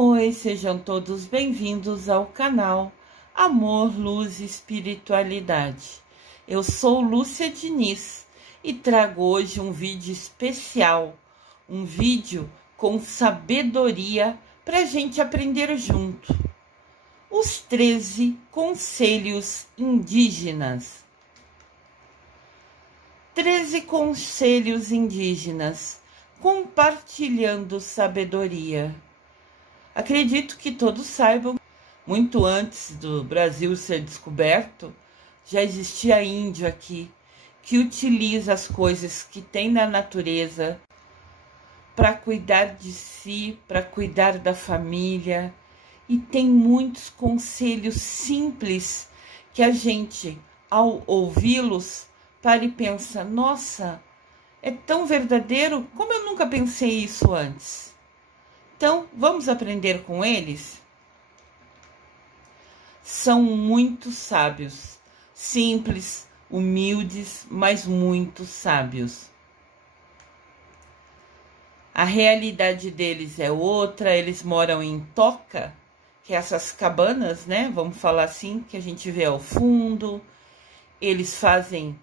Oi, sejam todos bem-vindos ao canal Amor, Luz e Espiritualidade. Eu sou Lúcia Diniz e trago hoje um vídeo especial, um vídeo com sabedoria para a gente aprender junto. Os 13 conselhos indígenas. 13 conselhos indígenas, compartilhando sabedoria. Acredito que todos saibam, muito antes do Brasil ser descoberto, já existia índio aqui, que utiliza as coisas que tem na natureza para cuidar de si, para cuidar da família. E tem muitos conselhos simples que a gente, ao ouvi-los, para e pensa, nossa, é tão verdadeiro, como eu nunca pensei isso antes. Então, vamos aprender com eles? São muito sábios, simples, humildes, mas muito sábios. A realidade deles é outra, eles moram em toca, que é essas cabanas, né? Vamos falar assim, que a gente vê ao fundo. Eles fazem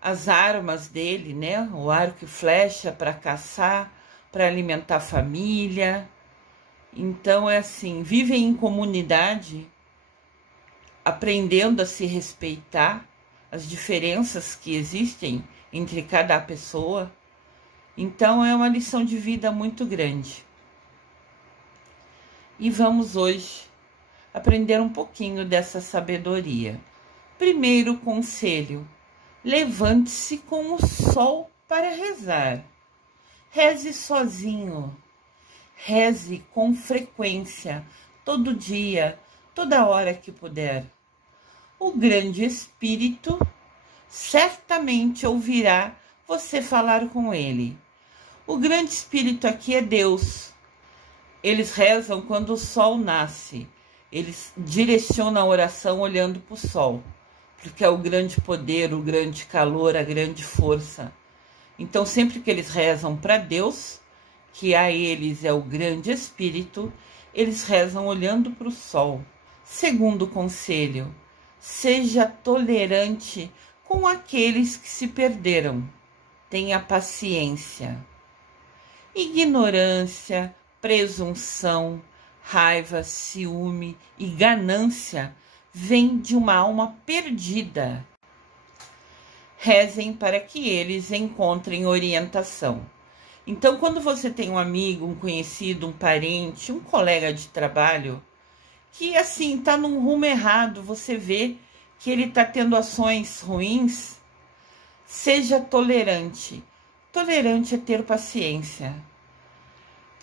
as armas dele, né? O arco e flecha para caçar, para alimentar a família. Então é assim, vivem em comunidade, aprendendo a se respeitar, as diferenças que existem entre cada pessoa. Então é uma lição de vida muito grande. E vamos hoje aprender um pouquinho dessa sabedoria. Primeiro conselho: levante-se com o sol para rezar. Reze sozinho. Reze com frequência, todo dia, toda hora que puder. O grande espírito certamente ouvirá você falar com ele. O grande espírito aqui é Deus. Eles rezam quando o sol nasce. Eles direcionam a oração olhando para o sol, porque é o grande poder, o grande calor, a grande força. Então, sempre que eles rezam para Deus, que a eles é o grande espírito, eles rezam olhando para o sol. Segundo conselho: seja tolerante com aqueles que se perderam. Tenha paciência. Ignorância, presunção, raiva, ciúme e ganância vêm de uma alma perdida. Rezem para que eles encontrem orientação. Então, quando você tem um amigo, um conhecido, um parente, um colega de trabalho, que assim está num rumo errado, você vê que ele está tendo ações ruins, seja tolerante. Tolerante é ter paciência.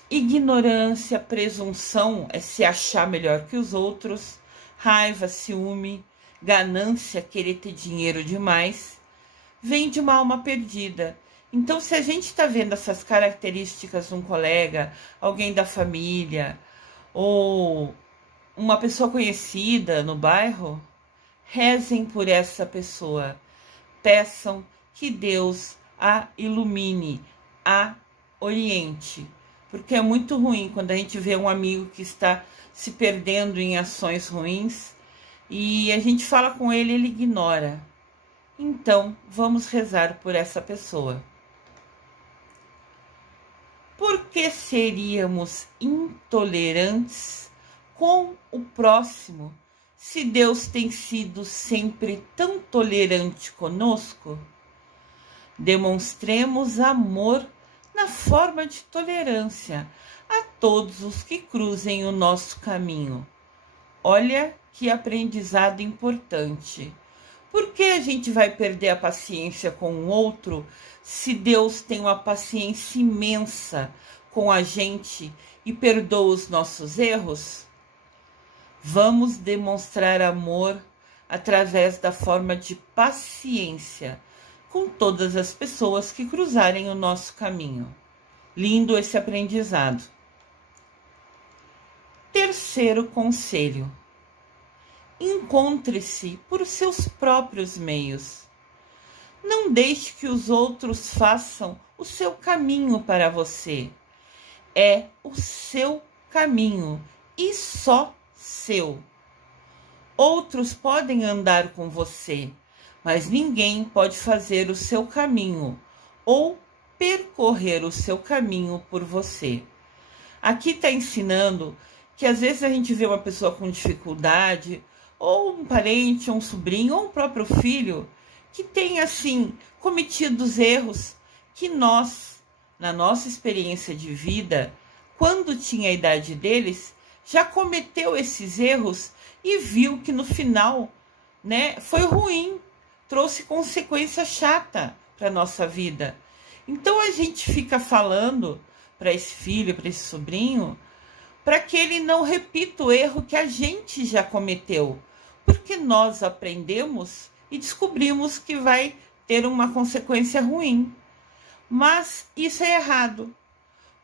Ignorância, presunção é se achar melhor que os outros. Raiva, ciúme, ganância, querer ter dinheiro demais, vem de uma alma perdida. Então, se a gente está vendo essas características num colega, alguém da família, ou uma pessoa conhecida no bairro, rezem por essa pessoa. Peçam que Deus a ilumine, a oriente. Porque é muito ruim quando a gente vê um amigo que está se perdendo em ações ruins e a gente fala com ele e ele ignora. Então, vamos rezar por essa pessoa. Por que seríamos intolerantes com o próximo se Deus tem sido sempre tão tolerante conosco? Demonstremos amor na forma de tolerância a todos os que cruzem o nosso caminho. Olha que aprendizado importante. Por que a gente vai perder a paciência com o outro se Deus tem uma paciência imensa com a gente e perdoa os nossos erros? Vamos demonstrar amor através da forma de paciência com todas as pessoas que cruzarem o nosso caminho. Lindo esse aprendizado. Terceiro conselho: encontre-se por seus próprios meios. Não deixe que os outros façam o seu caminho para você. É o seu caminho e só seu. Outros podem andar com você, mas ninguém pode fazer o seu caminho ou percorrer o seu caminho por você. Aqui está ensinando que às vezes a gente vê uma pessoa com dificuldade, ou um parente, ou um sobrinho, ou um próprio filho, que tem, assim, cometido os erros que nós, na nossa experiência de vida, quando tinha a idade deles, já cometeu esses erros e viu que no final, né, foi ruim, trouxe consequência chata para a nossa vida. Então a gente fica falando para esse filho, para esse sobrinho, para que ele não repita o erro que a gente já cometeu, porque nós aprendemos e descobrimos que vai ter uma consequência ruim. Mas isso é errado.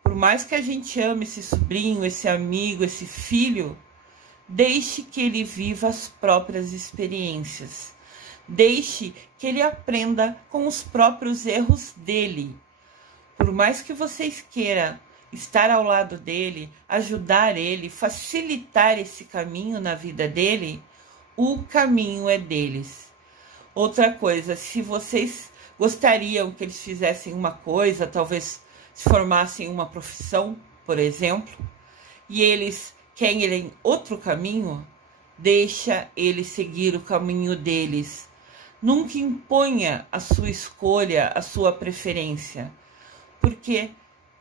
Por mais que a gente ame esse sobrinho, esse amigo, esse filho, deixe que ele viva as próprias experiências. Deixe que ele aprenda com os próprios erros dele. Por mais que vocês queiram estar ao lado dele, ajudar ele, facilitar esse caminho na vida dele, o caminho é deles. Outra coisa, se vocês gostariam que eles fizessem uma coisa, talvez se formassem uma profissão, por exemplo, e eles querem outro caminho, deixa eles seguir o caminho deles. Nunca imponha a sua escolha, a sua preferência, porque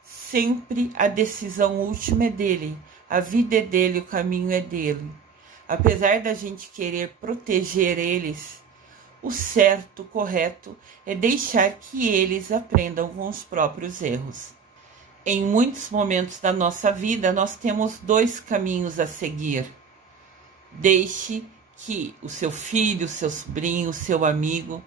sempre a decisão última é dele, a vida é dele, o caminho é dele. Apesar da gente querer proteger eles, o certo, o correto é deixar que eles aprendam com os próprios erros. Em muitos momentos da nossa vida, nós temos dois caminhos a seguir. Deixe que o seu filho, o seu sobrinho, o seu amigo,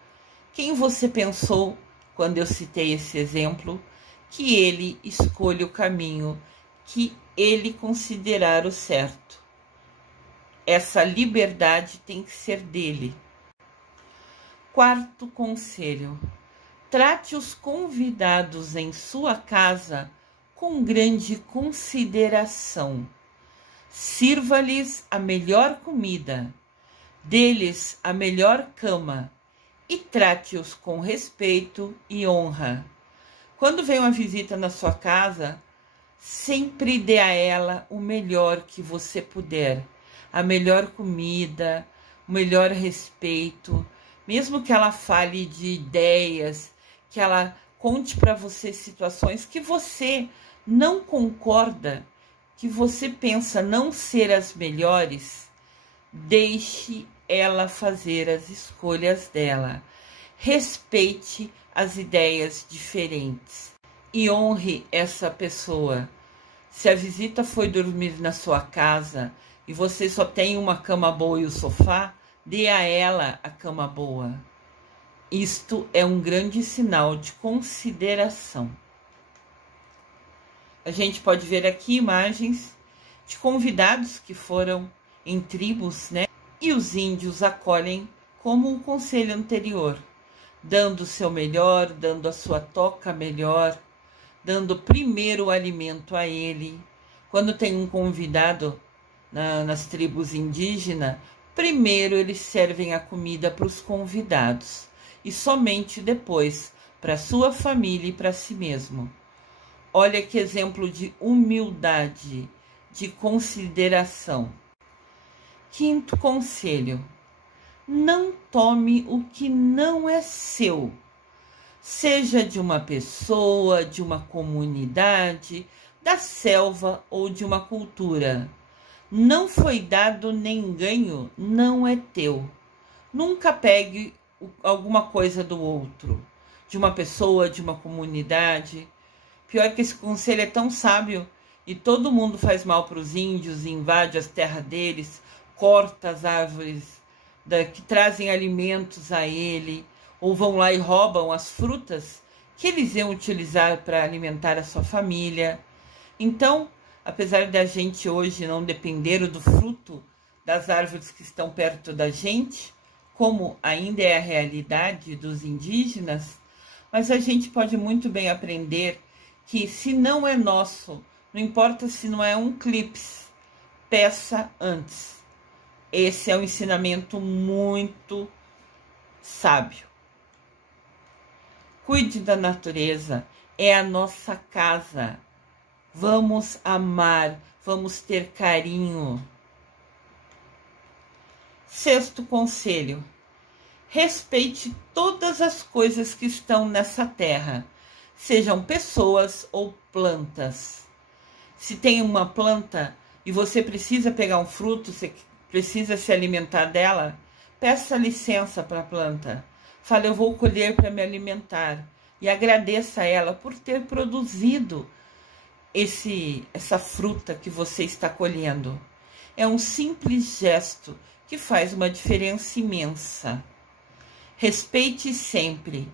quem você pensou quando eu citei esse exemplo, que ele escolha o caminho que ele considerar o certo. Essa liberdade tem que ser dele. Quarto conselho: trate os convidados em sua casa com grande consideração. Sirva-lhes a melhor comida, dê-lhes a melhor cama e trate-os com respeito e honra. Quando vem uma visita na sua casa, sempre dê a ela o melhor que você puder, a melhor comida, o melhor respeito, mesmo que ela fale de ideias, que ela conte para você situações que você não concorda, que você pensa não ser as melhores, deixe ela fazer as escolhas dela. Respeite as ideias diferentes e honre essa pessoa. Se a visita foi dormir na sua casa e você só tem uma cama boa e o sofá, dê a ela a cama boa. Isto é um grande sinal de consideração. A gente pode ver aqui imagens de convidados que foram em tribos, né? E os índios acolhem como o conselho anterior, dando o seu melhor, dando a sua toca melhor, dando primeiro o alimento a ele. Quando tem um convidado nas tribos indígenas, primeiro eles servem a comida para os convidados e somente depois para sua família e para si mesmo. Olha que exemplo de humildade, de consideração. Quinto conselho: não tome o que não é seu, seja de uma pessoa, de uma comunidade, da selva ou de uma cultura. Não foi dado nem ganho, não é teu. Nunca pegue alguma coisa do outro, de uma pessoa, de uma comunidade. Pior que esse conselho é tão sábio e todo mundo faz mal para os índios, invade as terras deles, corta as árvores que trazem alimentos a ele, ou vão lá e roubam as frutas que eles iam utilizar para alimentar a sua família. Então, apesar da gente hoje não depender do fruto das árvores que estão perto da gente, como ainda é a realidade dos indígenas, mas a gente pode muito bem aprender que se não é nosso, Não importa se não é um clips, peça antes. Esse é um ensinamento muito sábio. Cuide da natureza, é a nossa casa. Vamos amar, vamos ter carinho. Sexto conselho: respeite todas as coisas que estão nessa terra, sejam pessoas ou plantas. Se tem uma planta e você precisa pegar um fruto, você precisa se alimentar dela, peça licença para a planta. Fale, eu vou colher para me alimentar. E agradeça a ela por ter produzido essa fruta que você está colhendo. É um simples gesto que faz uma diferença imensa. Respeite sempre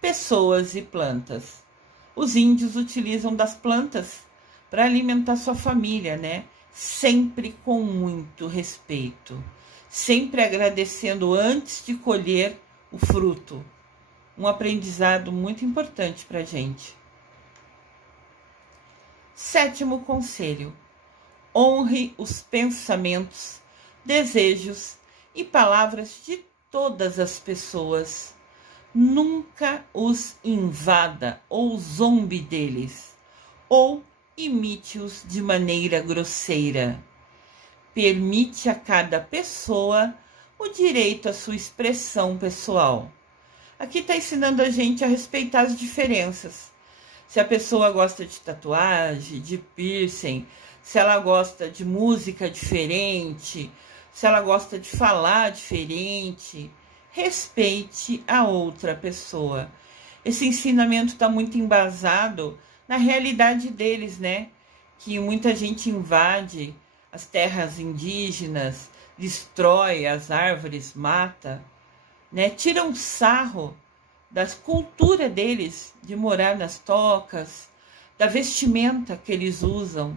pessoas e plantas. Os índios utilizam das plantas para alimentar sua família, né? Sempre com muito respeito. Sempre agradecendo antes de colher o fruto. Um aprendizado muito importante para a gente. Sétimo conselho: honre os pensamentos, desejos e palavras de todas as pessoas. Nunca os invada ou zombe deles, ou imite-os de maneira grosseira. Permite a cada pessoa o direito à sua expressão pessoal. Aqui está ensinando a gente a respeitar as diferenças. Se a pessoa gosta de tatuagem, de piercing, se ela gosta de música diferente, se ela gosta de falar diferente, respeite a outra pessoa. Esse ensinamento está muito embasado na realidade deles, né? Que muita gente invade as terras indígenas, destrói as árvores, mata, né? Tira um sarro da cultura deles, de morar nas tocas, da vestimenta que eles usam.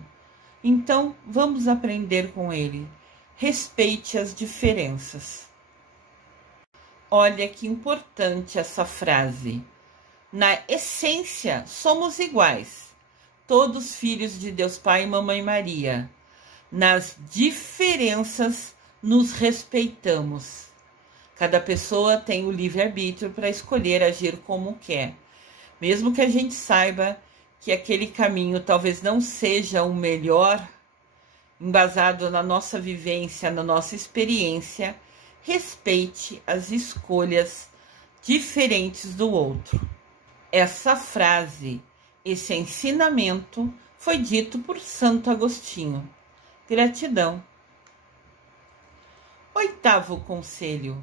Então, vamos aprender com ele. Respeite as diferenças. Olha que importante essa frase. Na essência, somos iguais. Todos filhos de Deus Pai e Mamãe Maria. Nas diferenças, nos respeitamos. Cada pessoa tem o livre-arbítrio para escolher agir como quer. Mesmo que a gente saiba que aquele caminho talvez não seja o melhor, embasado na nossa vivência, na nossa experiência, respeite as escolhas diferentes do outro. Essa frase, esse ensinamento, foi dito por Santo Agostinho. Gratidão. Oitavo conselho: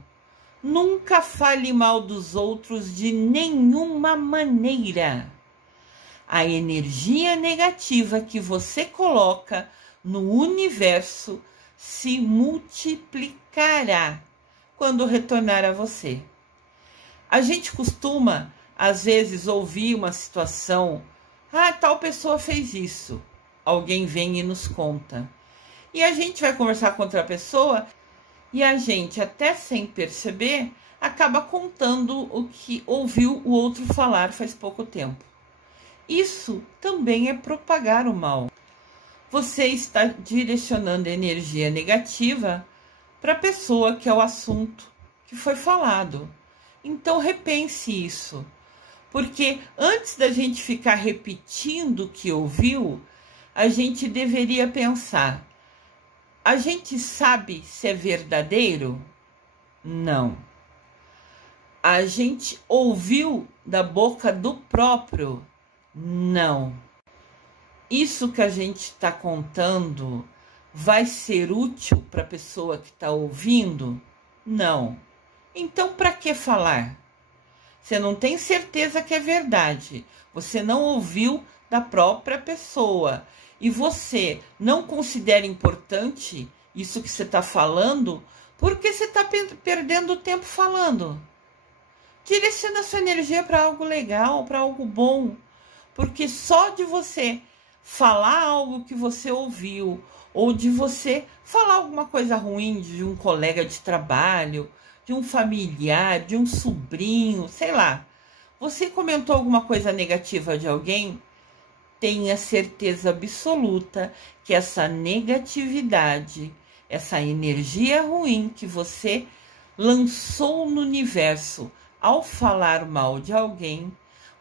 nunca fale mal dos outros de nenhuma maneira. A energia negativa que você coloca no universo se multiplicará quando retornar a você. A gente costuma, às vezes, ouvir uma situação: ah, tal pessoa fez isso. Alguém vem e nos conta. E a gente vai conversar com outra pessoa e a gente, até sem perceber, acaba contando o que ouviu o outro falar faz pouco tempo. Isso também é propagar o mal. Você está direcionando energia negativa para a pessoa que é o assunto que foi falado. Então repense isso, porque antes da gente ficar repetindo o que ouviu, a gente deveria pensar: a gente sabe se é verdadeiro? Não. A gente ouviu da boca do próprio? Não. Isso que a gente está contando vai ser útil para a pessoa que está ouvindo? Não. Então, para que falar? Você não tem certeza que é verdade. Você não ouviu da própria pessoa. E você não considera importante isso que você está falando, porque você está perdendo tempo falando. Direciona a sua energia para algo legal, para algo bom. Porque só de você falar algo que você ouviu, ou de você falar alguma coisa ruim de um colega de trabalho, de um familiar, de um sobrinho, sei lá. Você comentou alguma coisa negativa de alguém, tenha certeza absoluta que essa negatividade, essa energia ruim que você lançou no universo ao falar mal de alguém,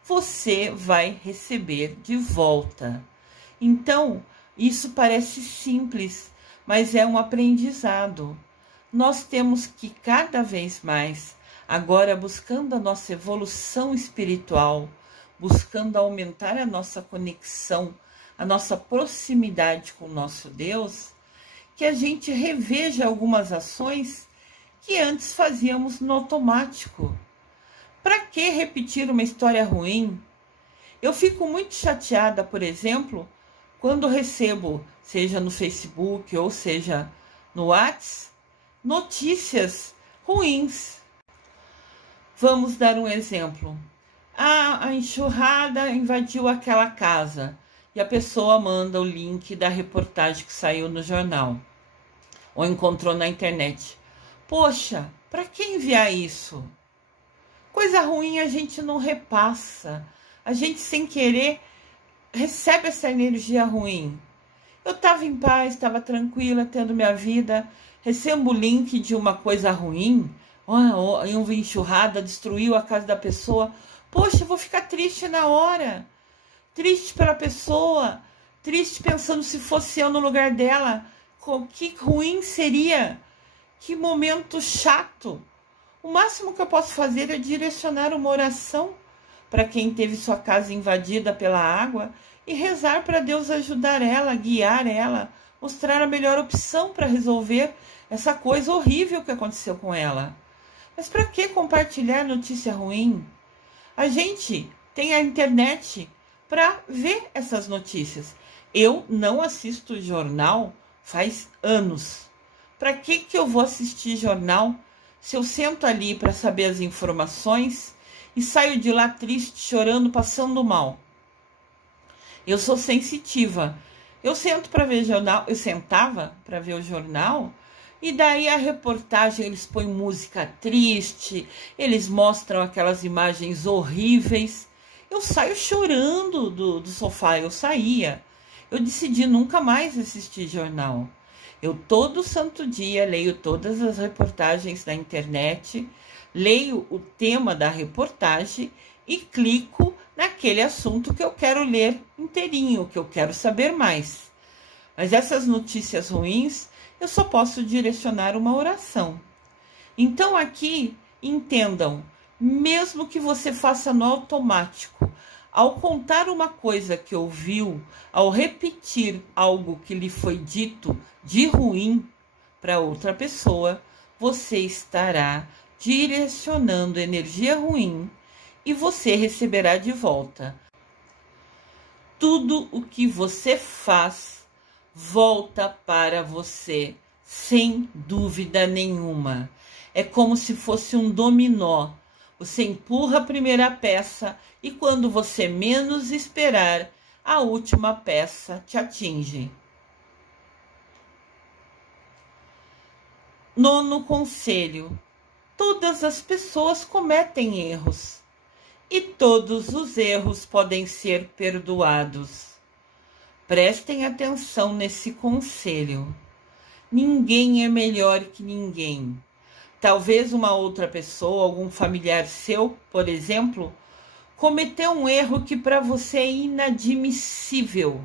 você vai receber de volta. Então, isso parece simples, mas é um aprendizado. Nós temos que cada vez mais, agora buscando a nossa evolução espiritual, buscando aumentar a nossa conexão, a nossa proximidade com o nosso Deus, que a gente reveja algumas ações que antes fazíamos no automático. Para que repetir uma história ruim? Eu fico muito chateada, por exemplo, quando recebo, seja no Facebook ou seja no WhatsApp, notícias ruins. Vamos dar um exemplo. A enxurrada invadiu aquela casa e a pessoa manda o link da reportagem que saiu no jornal ou encontrou na internet. Poxa, para que enviar isso? Coisa ruim a gente não repassa. A gente, sem querer, recebe essa energia ruim. Eu estava em paz, estava tranquila, tendo minha vida. Recebo o link de uma coisa ruim. Uma enxurrada destruiu a casa da pessoa. Poxa, eu vou ficar triste na hora. Triste pela pessoa. Triste pensando se fosse eu no lugar dela. Que ruim seria. Que momento chato. O máximo que eu posso fazer é direcionar uma oração para quem teve sua casa invadida pela água e rezar para Deus ajudar ela, guiar ela, mostrar a melhor opção para resolver essa coisa horrível que aconteceu com ela. Mas para que compartilhar notícia ruim? A gente tem a internet para ver essas notícias. Eu não assisto jornal faz anos. Para que eu vou assistir jornal se eu sento ali para saber as informações e saio de lá triste, chorando, passando mal? Eu sou sensitiva. Eu sento para ver jornal, eu sentava para ver o jornal e daí a reportagem, eles põem música triste, eles mostram aquelas imagens horríveis. Eu saio chorando do sofá, eu saía. Eu decidi nunca mais assistir jornal. Eu todo santo dia leio todas as reportagens da internet, leio o tema da reportagem e clico naquele assunto que eu quero ler inteirinho, que eu quero saber mais. Mas essas notícias ruins, eu só posso direcionar uma oração. Então aqui, entendam, mesmo que você faça no automático, ao contar uma coisa que ouviu, ao repetir algo que lhe foi dito de ruim para outra pessoa, você estará direcionando energia ruim e você receberá de volta. Tudo o que você faz volta para você, sem dúvida nenhuma. É como se fosse um dominó. Você empurra a primeira peça e quando você menos esperar, a última peça te atinge. Nono conselho: todas as pessoas cometem erros e todos os erros podem ser perdoados. Prestem atenção nesse conselho. Ninguém é melhor que ninguém. Talvez uma outra pessoa, algum familiar seu, por exemplo, cometeu um erro que para você é inadmissível.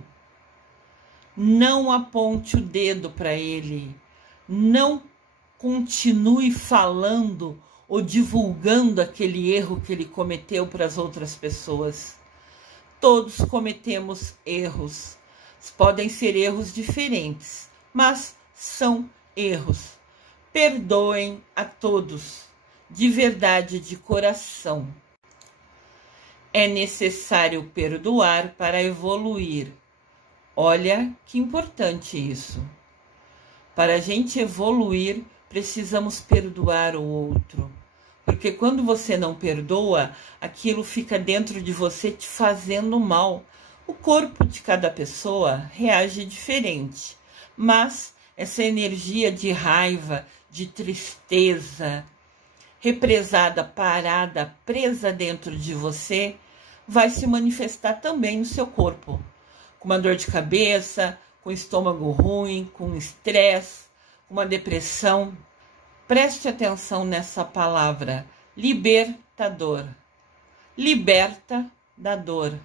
Não aponte o dedo para ele. Não continue falando ou divulgando aquele erro que ele cometeu para as outras pessoas. Todos cometemos erros. Podem ser erros diferentes, mas são erros. Perdoem a todos, de verdade, de coração. É necessário perdoar para evoluir. Olha que importante isso. Para a gente evoluir, precisamos perdoar o outro. Porque quando você não perdoa, aquilo fica dentro de você te fazendo mal. O corpo de cada pessoa reage diferente, mas essa energia de raiva, de tristeza, represada, parada, presa dentro de você, vai se manifestar também no seu corpo. com uma dor de cabeça, com estômago ruim, com estresse, com uma depressão. Preste atenção nessa palavra, libertador. Liberta da dor.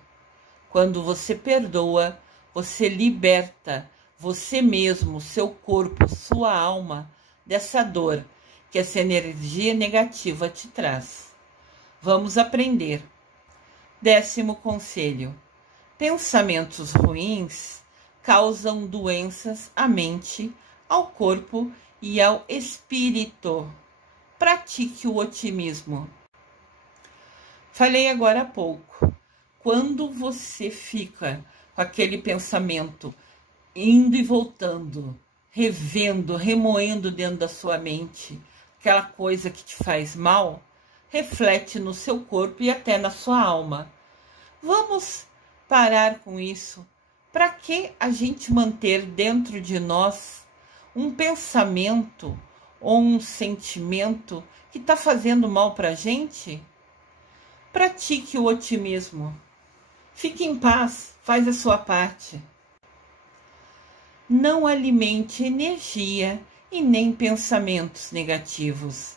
Quando você perdoa, você liberta você mesmo, seu corpo, sua alma dessa dor que essa energia negativa te traz. Vamos aprender. 10º conselho. Pensamentos ruins causam doenças à mente, ao corpo e ao espírito. Pratique o otimismo. Falei agora há pouco. Quando você fica com aquele pensamento indo e voltando, revendo, remoendo dentro da sua mente, aquela coisa que te faz mal, reflete no seu corpo e até na sua alma. Vamos parar com isso. Para que a gente manter dentro de nós um pensamento ou um sentimento que está fazendo mal para a gente? Pratique o otimismo. Fique em paz, faz a sua parte. Não alimente energia e nem pensamentos negativos.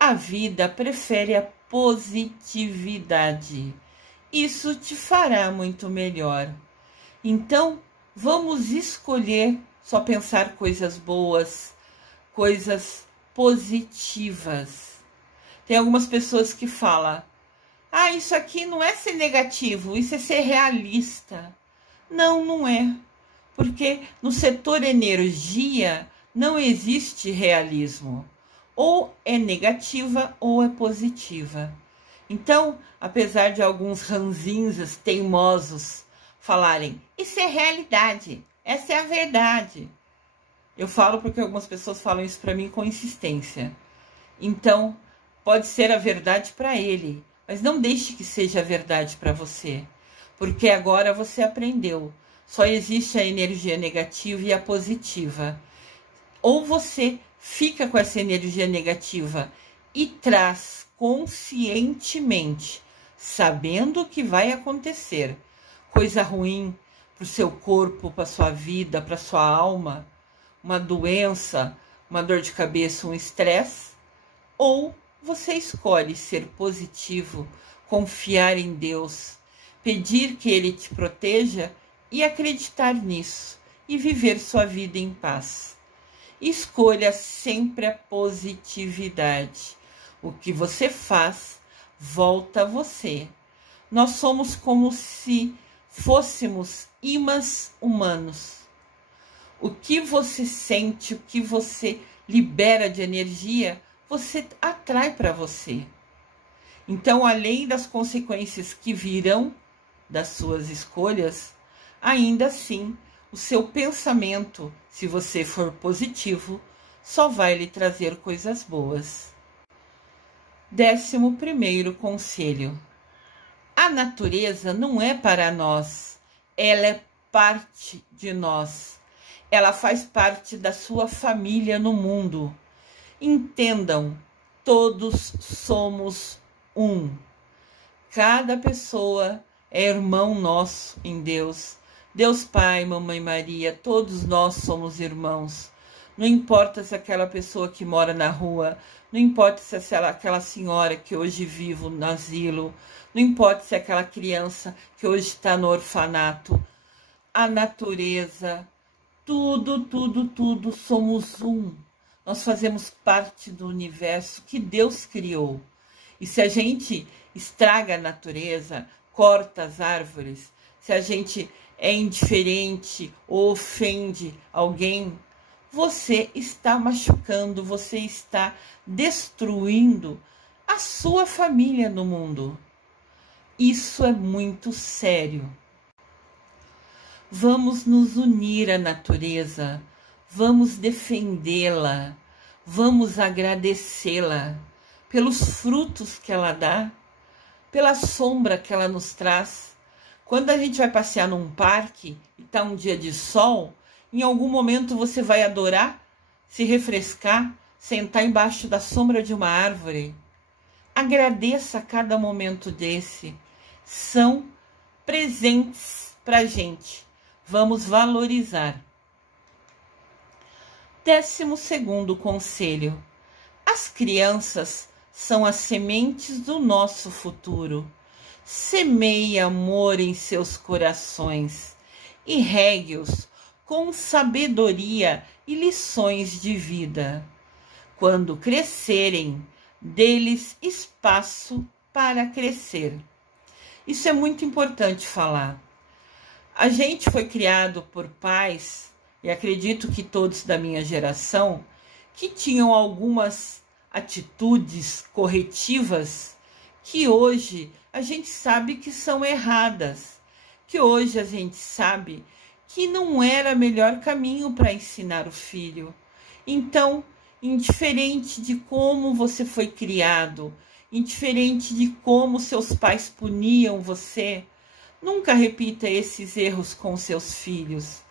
A vida prefere a positividade. Isso te fará muito melhor. Então, vamos escolher só pensar coisas boas, coisas positivas. Tem algumas pessoas que falam: ah, isso aqui não é ser negativo, isso é ser realista. Não, não é. Porque no setor energia não existe realismo. Ou é negativa ou é positiva. Então, apesar de alguns ranzinzas teimosos falarem: isso é realidade, essa é a verdade. Eu falo porque algumas pessoas falam isso para mim com insistência. Então, pode ser a verdade para ele, mas não deixe que seja a verdade para você. Porque agora você aprendeu. Só existe a energia negativa e a positiva. Ou você fica com essa energia negativa e traz conscientemente, sabendo o que vai acontecer, coisa ruim para o seu corpo, para a sua vida, para a sua alma, uma doença, uma dor de cabeça, um estresse, ou você escolhe ser positivo, confiar em Deus, pedir que Ele te proteja e acreditar nisso e viver sua vida em paz. Escolha sempre a positividade. O que você faz, volta a você. Nós somos como se fôssemos imãs humanos. O que você sente, o que você libera de energia, você atrai para você. Então, além das consequências que virão das suas escolhas, ainda assim, o seu pensamento, se você for positivo, só vai lhe trazer coisas boas. 11º conselho. A natureza não é para nós, ela é parte de nós. Ela faz parte da sua família no mundo. Entendam, todos somos um. Cada pessoa é irmão nosso em Deus. Deus Pai, Mamãe Maria, todos nós somos irmãos. Não importa se aquela pessoa que mora na rua, não importa se é aquela senhora que hoje vive no asilo, não importa se é aquela criança que hoje está no orfanato. A natureza, tudo somos um. Nós fazemos parte do universo que Deus criou. E se a gente estraga a natureza, corta as árvores, se a gente é indiferente ou ofende alguém, você está machucando, você está destruindo a sua família no mundo. Isso é muito sério. Vamos nos unir à natureza, vamos defendê-la, vamos agradecê-la pelos frutos que ela dá, pela sombra que ela nos traz. Quando a gente vai passear num parque e está um dia de sol, em algum momento você vai adorar se refrescar, sentar embaixo da sombra de uma árvore. Agradeça a cada momento desse. São presentes para a gente. Vamos valorizar. 12º conselho. As crianças são as sementes do nosso futuro. Semeie amor em seus corações e regue-os com sabedoria e lições de vida. Quando crescerem, dê-lhes espaço para crescer. Isso é muito importante falar. A gente foi criado por pais, e acredito que todos da minha geração, que tinham algumas atitudes corretivas que hoje a gente sabe que são erradas, que hoje a gente sabe que não era o melhor caminho para ensinar o filho. Então, indiferente de como você foi criado, indiferente de como seus pais puniam você, nunca repita esses erros com seus filhos.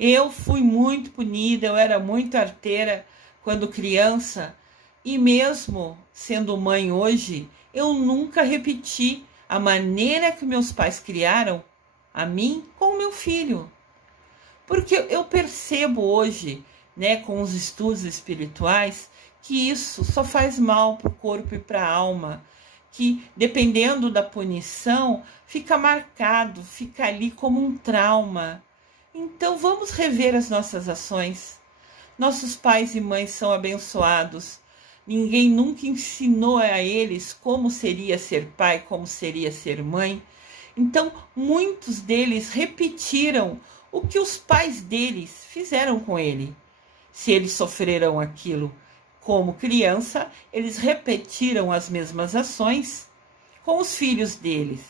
Eu fui muito punida, eu era muito arteira quando criança, e mesmo sendo mãe hoje, eu nunca repeti a maneira que meus pais criaram a mim com o meu filho. Porque eu percebo hoje, né, com os estudos espirituais, que isso só faz mal para o corpo e para a alma, que dependendo da punição, fica marcado, fica ali como um trauma. Então vamos rever as nossas ações. Nossos pais e mães são abençoados. Ninguém nunca ensinou a eles como seria ser pai, como seria ser mãe. Então, muitos deles repetiram o que os pais deles fizeram com ele. Se eles sofreram aquilo como criança, eles repetiram as mesmas ações com os filhos deles.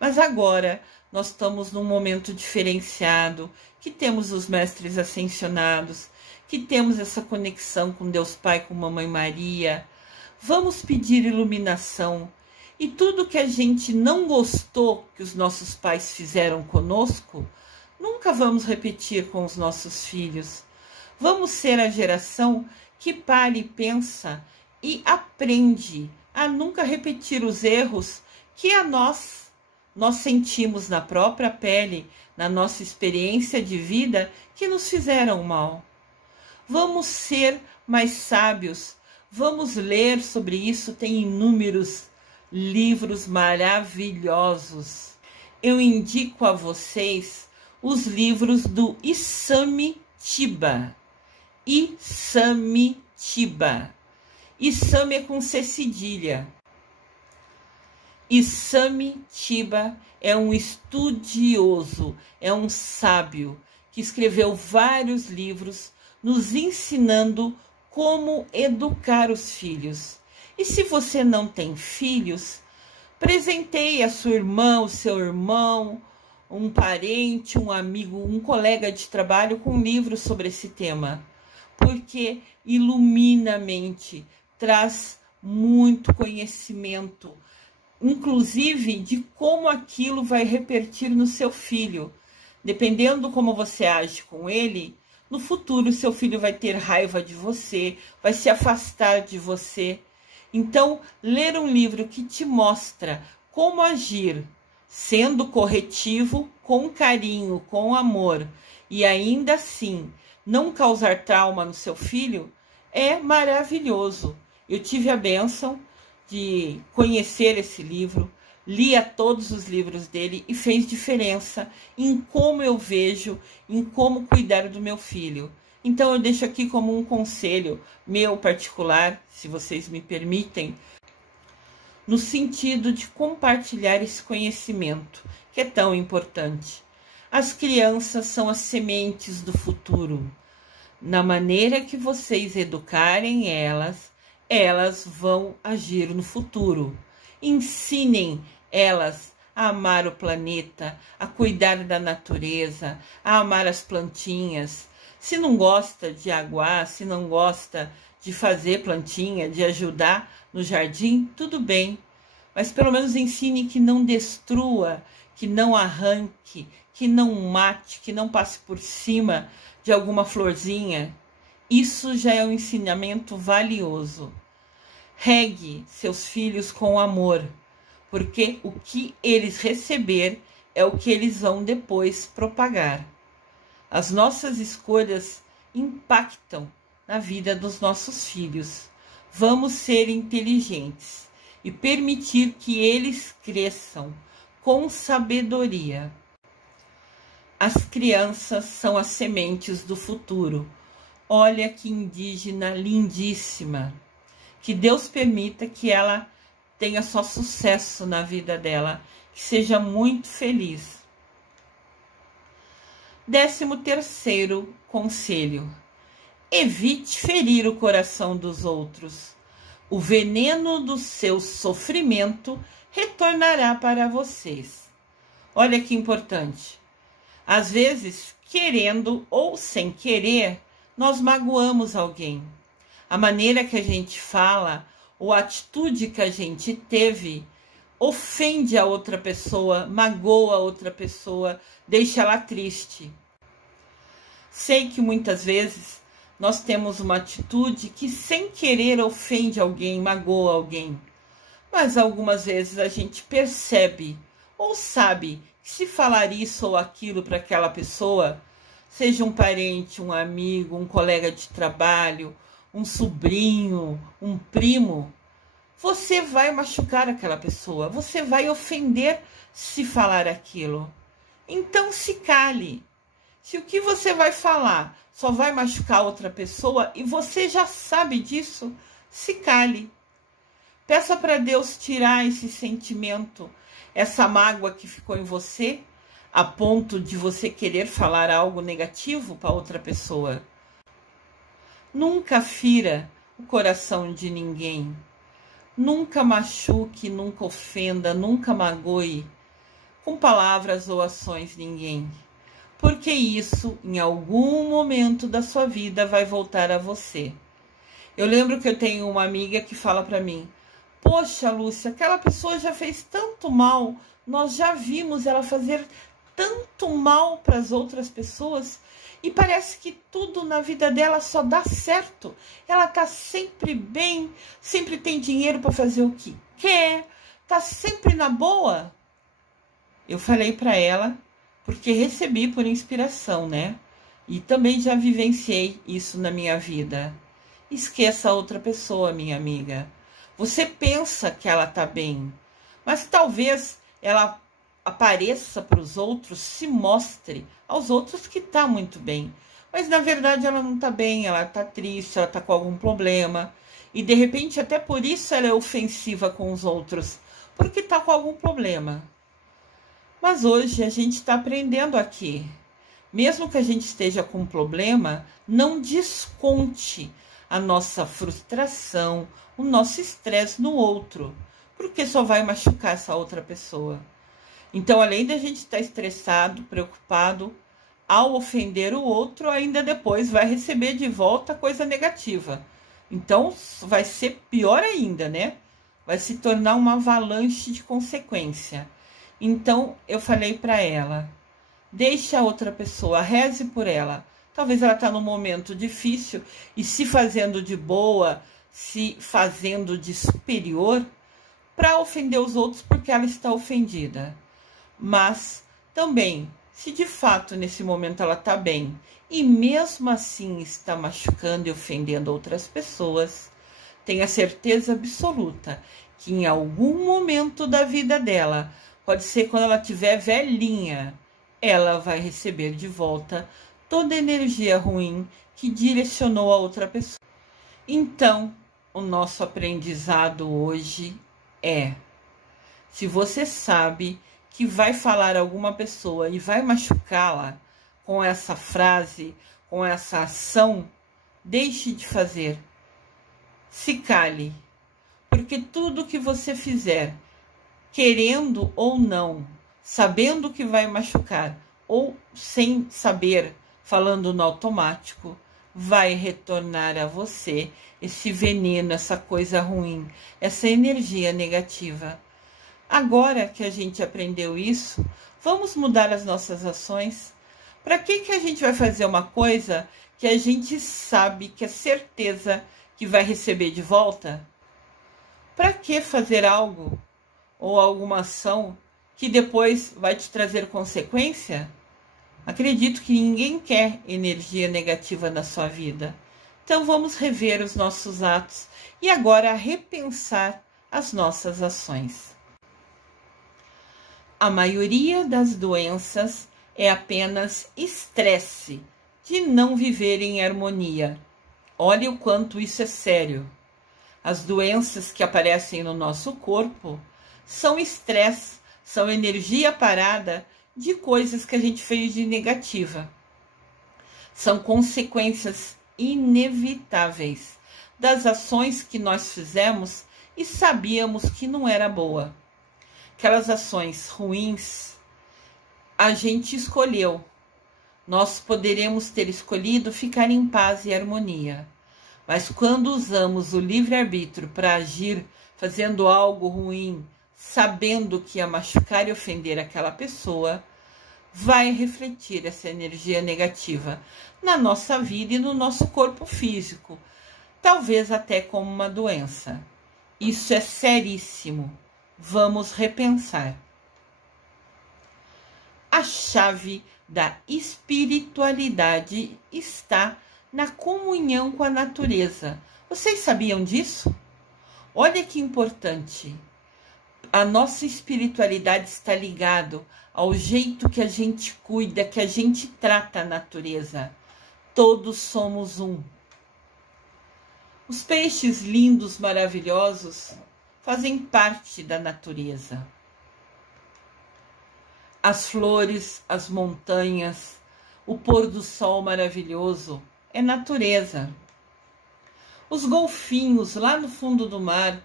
Mas agora nós estamos num momento diferenciado, que temos os mestres ascensionados, que temos essa conexão com Deus Pai, com Mamãe Maria. Vamos pedir iluminação. E tudo que a gente não gostou que os nossos pais fizeram conosco, nunca vamos repetir com os nossos filhos. Vamos ser a geração que para e pensa e aprende a nunca repetir os erros que nós sentimos na própria pele, na nossa experiência de vida, que nos fizeram mal. Vamos ser mais sábios, vamos ler sobre isso, tem inúmeros livros maravilhosos. Eu indico a vocês os livros do Isami Tiba. Isami Tiba. Isami é com C cedilha. Isami Tiba é um estudioso, é um sábio que escreveu vários livros nos ensinando como educar os filhos. E se você não tem filhos, presenteie a sua irmã, o seu irmão, um parente, um amigo, um colega de trabalho com um livro sobre esse tema, porque ilumina a mente, traz muito conhecimento, inclusive de como aquilo vai repercutir no seu filho. Dependendo como você age com ele, no futuro seu filho vai ter raiva de você, vai se afastar de você. Então, ler um livro que te mostra como agir, sendo corretivo, com carinho, com amor, e ainda assim não causar trauma no seu filho, é maravilhoso. Eu tive a bênção de conhecer esse livro, lia todos os livros dele e fez diferença em como eu vejo, em como cuidar do meu filho. Então eu deixo aqui como um conselho meu particular, se vocês me permitem, no sentido de compartilhar esse conhecimento, que é tão importante. As crianças são as sementes do futuro. Na maneira que vocês educarem elas, elas vão agir no futuro. Ensinem elas a amar o planeta, a cuidar da natureza, a amar as plantinhas. Se não gosta de aguar, se não gosta de fazer plantinha, de ajudar no jardim, tudo bem. Mas pelo menos ensine que não destrua, que não arranque, que não mate, que não passe por cima de alguma florzinha. Isso já é um ensinamento valioso. Regue seus filhos com amor, porque o que eles receber é o que eles vão depois propagar. As nossas escolhas impactam na vida dos nossos filhos. Vamos ser inteligentes e permitir que eles cresçam com sabedoria. As crianças são as sementes do futuro. Olha que indígena lindíssima. Que Deus permita que ela tenha só sucesso na vida dela, que seja muito feliz. 13º conselho: evite ferir o coração dos outros. O veneno do seu sofrimento retornará para vocês. Olha que importante. Às vezes, querendo ou sem querer, nós magoamos alguém. A maneira que a gente fala ou a atitude que a gente teve ofende a outra pessoa, magoa a outra pessoa, deixa ela triste. Sei que muitas vezes nós temos uma atitude que sem querer ofende alguém, magoa alguém. Mas algumas vezes a gente percebe ou sabe que se falar isso ou aquilo para aquela pessoa, seja um parente, um amigo, um colega de trabalho, um sobrinho, um primo, você vai machucar aquela pessoa, você vai ofender se falar aquilo. Então se cale. Se o que você vai falar só vai machucar outra pessoa e você já sabe disso, se cale. Peça para Deus tirar esse sentimento, essa mágoa que ficou em você, a ponto de você querer falar algo negativo para outra pessoa. Nunca fira o coração de ninguém. Nunca machuque, nunca ofenda, nunca magoe com palavras ou ações ninguém. Porque isso, em algum momento da sua vida, vai voltar a você. Eu lembro que eu tenho uma amiga que fala para mim: poxa, Lúcia, aquela pessoa já fez tanto mal, nós já vimos ela fazer tanto mal para as outras pessoas e parece que tudo na vida dela só dá certo. Ela tá sempre bem, sempre tem dinheiro para fazer o que quer, tá sempre na boa. Eu falei para ela, porque recebi por inspiração, né? E também já vivenciei isso na minha vida. Esqueça a outra pessoa, minha amiga. Você pensa que ela tá bem, mas talvez ela apareça para os outros, se mostre aos outros que tá muito bem. Mas na verdade ela não tá bem, ela tá triste, ela tá com algum problema. E de repente até por isso ela é ofensiva com os outros, porque tá com algum problema. Mas hoje a gente está aprendendo aqui. Mesmo que a gente esteja com um problema, não desconte a nossa frustração, o nosso estresse no outro, porque só vai machucar essa outra pessoa. Então, além da gente estar estressado, preocupado, ao ofender o outro, ainda depois vai receber de volta coisa negativa. Então, vai ser pior ainda, né? Vai se tornar uma avalanche de consequência. Então, eu falei para ela: deixe a outra pessoa, reze por ela. Talvez ela está num momento difícil e se fazendo de boa, se fazendo de superior para ofender os outros porque ela está ofendida. Mas também, se de fato nesse momento ela está bem e mesmo assim está machucando e ofendendo outras pessoas, tenha certeza absoluta que em algum momento da vida dela, pode ser quando ela estiver velhinha, ela vai receber de volta toda a energia ruim que direcionou a outra pessoa. Então, o nosso aprendizado hoje é: se você sabe que vai falar a alguma pessoa e vai machucá-la com essa frase, com essa ação, deixe de fazer. Se cale, porque tudo que você fizer, querendo ou não, sabendo que vai machucar ou sem saber, falando no automático, vai retornar a você esse veneno, essa coisa ruim, essa energia negativa. Agora que a gente aprendeu isso, vamos mudar as nossas ações. Para que a gente vai fazer uma coisa que a gente sabe, que é certeza que vai receber de volta? Para que fazer algo ou alguma ação que depois vai te trazer consequência? Acredito que ninguém quer energia negativa na sua vida. Então vamos rever os nossos atos e agora repensar as nossas ações. A maioria das doenças é apenas estresse de não viver em harmonia. Olha o quanto isso é sério. As doenças que aparecem no nosso corpo são estresse, são energia parada de coisas que a gente fez de negativa. São consequências inevitáveis das ações que nós fizemos e sabíamos que não era boa. Aquelas ações ruins, a gente escolheu. Nós poderíamos ter escolhido ficar em paz e harmonia. Mas quando usamos o livre-arbítrio para agir, fazendo algo ruim, sabendo que ia machucar e ofender aquela pessoa, vai refletir essa energia negativa na nossa vida e no nosso corpo físico, talvez até como uma doença. Isso é seríssimo. Vamos repensar. A chave da espiritualidade está na comunhão com a natureza. Vocês sabiam disso? Olha que importante. A nossa espiritualidade está ligada ao jeito que a gente cuida, que a gente trata a natureza. Todos somos um. Os peixes lindos, maravilhosos, fazem parte da natureza. As flores, as montanhas, o pôr do sol maravilhoso é natureza. Os golfinhos lá no fundo do mar,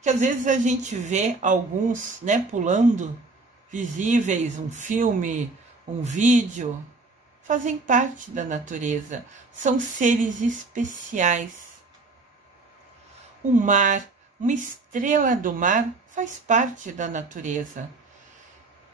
que às vezes a gente vê alguns, né, pulando, visíveis, um filme, um vídeo, fazem parte da natureza. São seres especiais. O mar, uma estrela do mar, faz parte da natureza.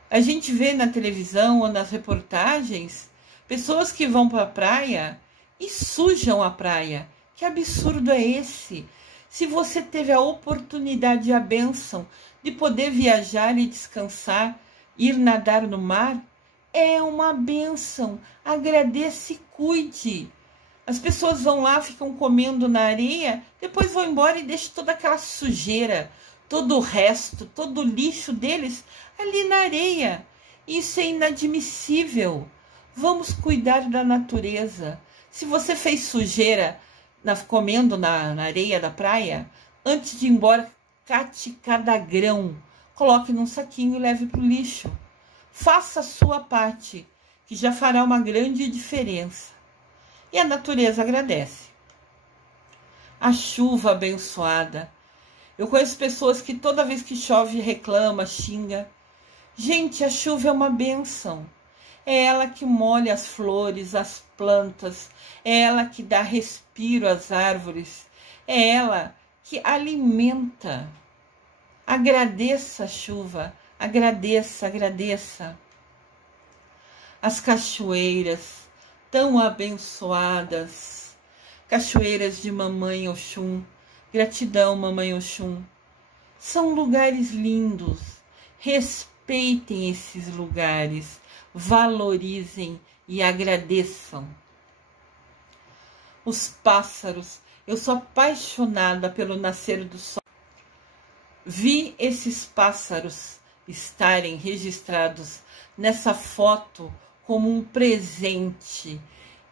A gente vê na televisão ou nas reportagens pessoas que vão para a praia e sujam a praia. Que absurdo é esse? Se você teve a oportunidade e a bênção de poder viajar e descansar, ir nadar no mar, é uma bênção. Agradeça e cuide. As pessoas vão lá, ficam comendo na areia, depois vão embora e deixam toda aquela sujeira, todo o resto, todo o lixo deles ali na areia. Isso é inadmissível. Vamos cuidar da natureza. Se você fez sujeira comendo na areia da praia, antes de ir embora, cate cada grão, coloque num saquinho e leve para o lixo. Faça a sua parte, que já fará uma grande diferença. E a natureza agradece. A chuva abençoada. Eu conheço pessoas que toda vez que chove reclama, xinga. Gente, a chuva é uma bênção. É ela que molha as flores, as plantas. É ela que dá respiro às árvores. É ela que alimenta. Agradeça a chuva. Agradeça, agradeça. As cachoeiras tão abençoadas. Cachoeiras de Mamãe Oxum. Gratidão, Mamãe Oxum. São lugares lindos. Respeitem esses lugares. Valorizem e agradeçam. Os pássaros. Eu sou apaixonada pelo nascer do sol. Vi esses pássaros estarem registrados nessa foto como um presente.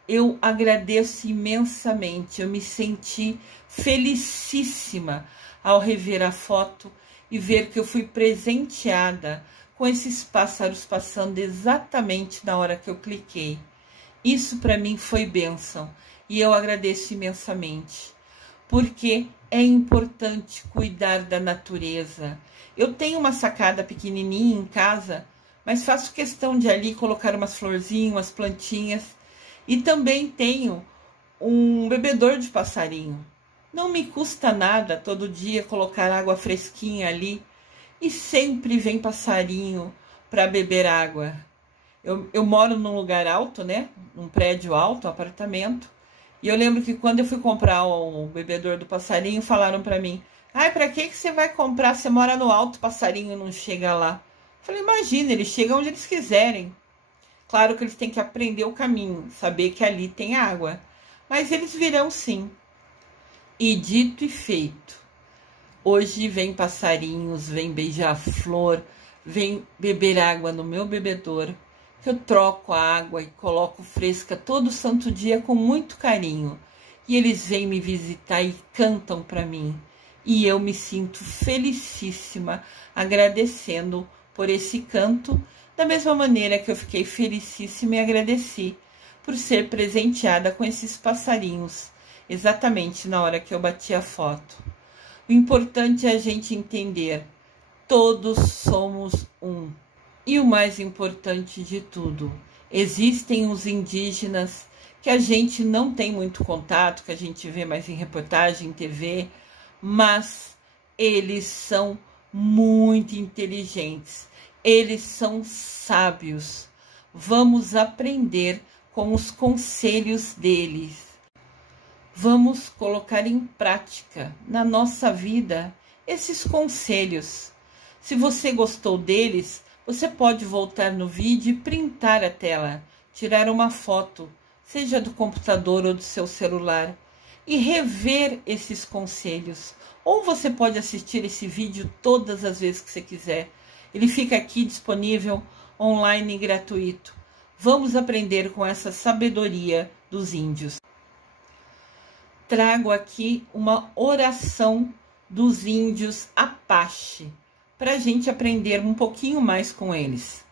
Eu agradeço imensamente. Eu me senti felicíssima ao rever a foto e ver que eu fui presenteada com esses pássaros passando exatamente na hora que eu cliquei. Isso para mim foi bênção e eu agradeço imensamente, porque é importante cuidar da natureza. Eu tenho uma sacada pequenininha em casa, mas faço questão de ali colocar umas florzinhas, umas plantinhas, e também tenho um bebedor de passarinho. Não me custa nada todo dia colocar água fresquinha ali, e sempre vem passarinho para beber água. Eu moro num lugar alto, né? Num prédio alto, um apartamento. E eu lembro que quando eu fui comprar o bebedor do passarinho, falaram para mim: ai, para que você vai comprar? Você mora no alto, passarinho não chega lá. Eu falei: imagina, eles chegam onde eles quiserem. Claro que eles têm que aprender o caminho, saber que ali tem água, mas eles virão sim. E dito e feito, hoje vem passarinhos, vem beija-flor, vem beber água no meu bebedouro, que eu troco a água e coloco fresca todo santo dia com muito carinho. E eles vêm me visitar e cantam para mim. E eu me sinto felicíssima, agradecendo por esse canto, da mesma maneira que eu fiquei felicíssima e agradeci por ser presenteada com esses passarinhos, exatamente na hora que eu bati a foto. O importante é a gente entender, todos somos um. E o mais importante de tudo, existem os indígenas que a gente não tem muito contato, que a gente vê mais em reportagem, em TV, mas eles são muito inteligentes, eles são sábios. Vamos aprender com os conselhos deles. Vamos colocar em prática na nossa vida esses conselhos. Se você gostou deles, você pode voltar no vídeo e printar a tela, tirar uma foto, seja do computador ou do seu celular, e rever esses conselhos. Ou você pode assistir esse vídeo todas as vezes que você quiser. Ele fica aqui disponível, online e gratuito. Vamos aprender com essa sabedoria dos índios. Trago aqui uma oração dos índios Apache, para a gente aprender um pouquinho mais com eles.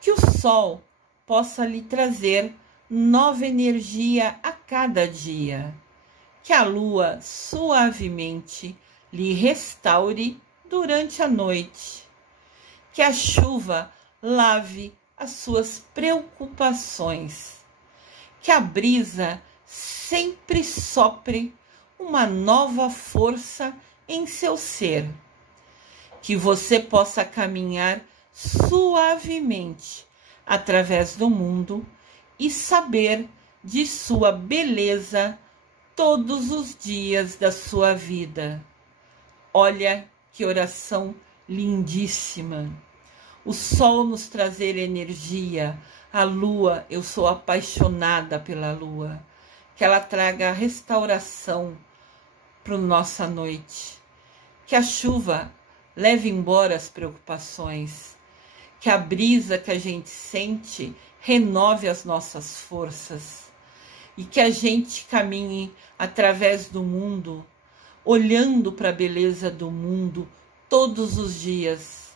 Que o sol possa lhe trazer nova energia a cada dia. Que a lua suavemente lhe restaure durante a noite. Que a chuva lave as suas preocupações. Que a brisa sempre sopre uma nova força em seu ser. Que você possa caminhar suavemente através do mundo e saber de sua beleza todos os dias da sua vida. Olha que oração lindíssima. O sol nos trazer energia, a lua, eu sou apaixonada pela lua, que ela traga restauração para nossa noite. Que a chuva leve embora as preocupações. Que a brisa que a gente sente renove as nossas forças. E que a gente caminhe através do mundo, olhando para a beleza do mundo todos os dias,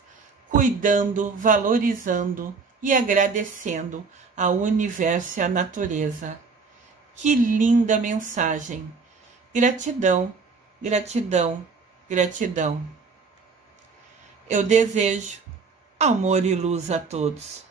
cuidando, valorizando e agradecendo ao universo e à natureza. Que linda mensagem! Gratidão, gratidão, gratidão. Eu desejo amor e luz a todos.